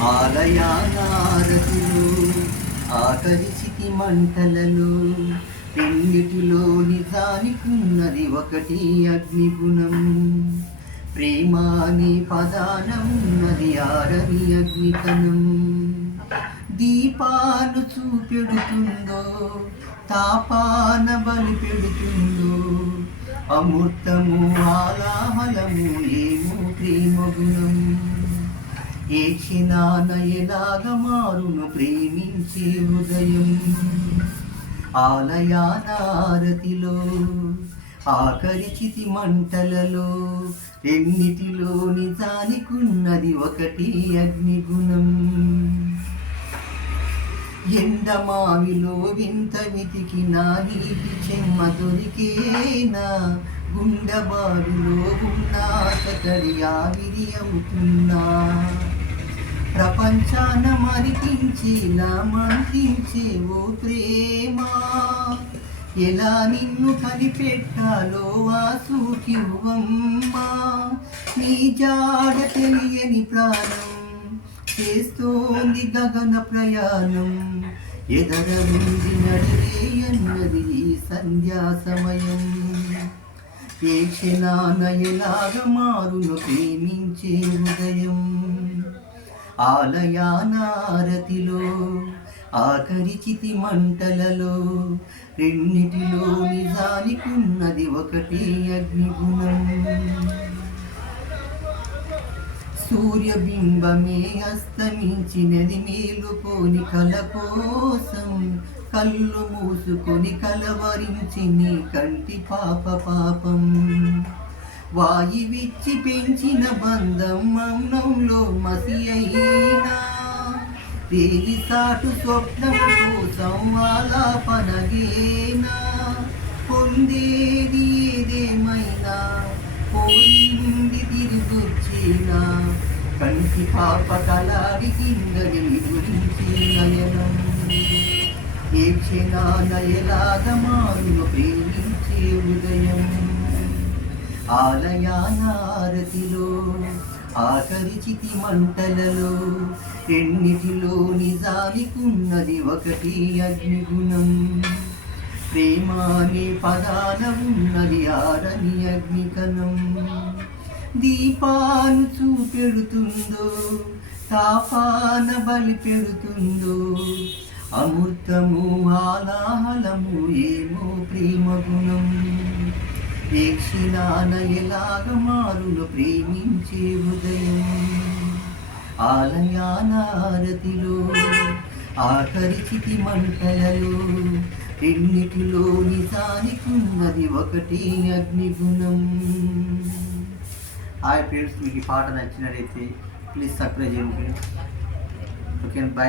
ఆలయానారతులు ఆకలిసికి మంటలలో రెండిటిలో నిజానికున్నది ఒకటి అగ్నిగుణం ప్రేమ అనే పదానమున్నది ఆరవి అగ్నితనం. దీపాలు చూపెడుతుందో తాపాన బలి పెడుతుందో అమృతము ఆలాహలము ఏమో ప్రేమ గుణం ఏ క్షణాన ఎలాగ మారును ప్రేమించే హృదయం. ఆలయానారతిలో ఆకరిచితి మంటలలో రెండిటిలో నిజానికున్నది ఒకటి అగ్నిగుణం. ఎండమావిలో వింత వెతికినా నీటి చెమ్మ దొరికేనా? గుండెబారులో ఉన్న సతడి ఆవిరి అవుతున్నా. ప్రపంచాన మరిపించేలా మంత్రించే ఓ ప్రేమ. ఎలా నిన్ను కనిపెట్టాలో వాసుకివ్వమ్మా నీ జాడ తెలియని ప్రాణం చేస్తోంది గగన ప్రయాణం. ఎదర నుండి నడిరేయన్నది ఈ సంధ్యా సమయం. ఏ క్షణాన ఎలాగ మారును ప్రేమించే హృదయం. ఆలయానారతిలో ఆకరిచితి మంటలలో రెండిటిలో నిజానికున్నది ఒకటి అగ్నిగుణం. సూర్యబింబమే అస్తమించినది మేలుకోని కల కోసం కళ్ళు మూసుకొని కలవరించి నీ కంటి పాప పాపం. వాయువిచ్చి పెంచిన బంధం మౌనంలో మసి అయినా తేలి సాటు స్వప్నం కోసం ఆలాపనగేనా పొందేది ఏదేమైనా పోయింది తిరిగొచ్చినా. కంటి పాప కలాడి కిందని గురించి నయనం. ఏ క్షణాన ఎలాగ మారును ఆలయానారతిలో ఆకరిచితి మంటలలో రెండిటిలో నిజానికున్నది ఒకటి అగ్నిగుణం. ప్రేమ అనే పదాన ఉన్నది ఆరని అగ్నికణం. దీపాలు చూపెడుతుందో తాపాన బలి పెడుతుందో అమృతము ఆలాహలము ఏమో ప్రేమ గుణం ప్రేక్షిలాన ఎలాగ మారును ప్రేమించే ఉదయం ఆలయానారతిలో ఆఖరి చితి మంటలలో రెండిటిలో నిజానికున్నది ఒకటి అగ్నిగుణం. హాయ్ ఫ్రెండ్స్ మీకు ఈ పాట నచ్చినట్లయితే ప్లీజ్ సబ్స్క్రైబ్ చేయండి. Friends okay bye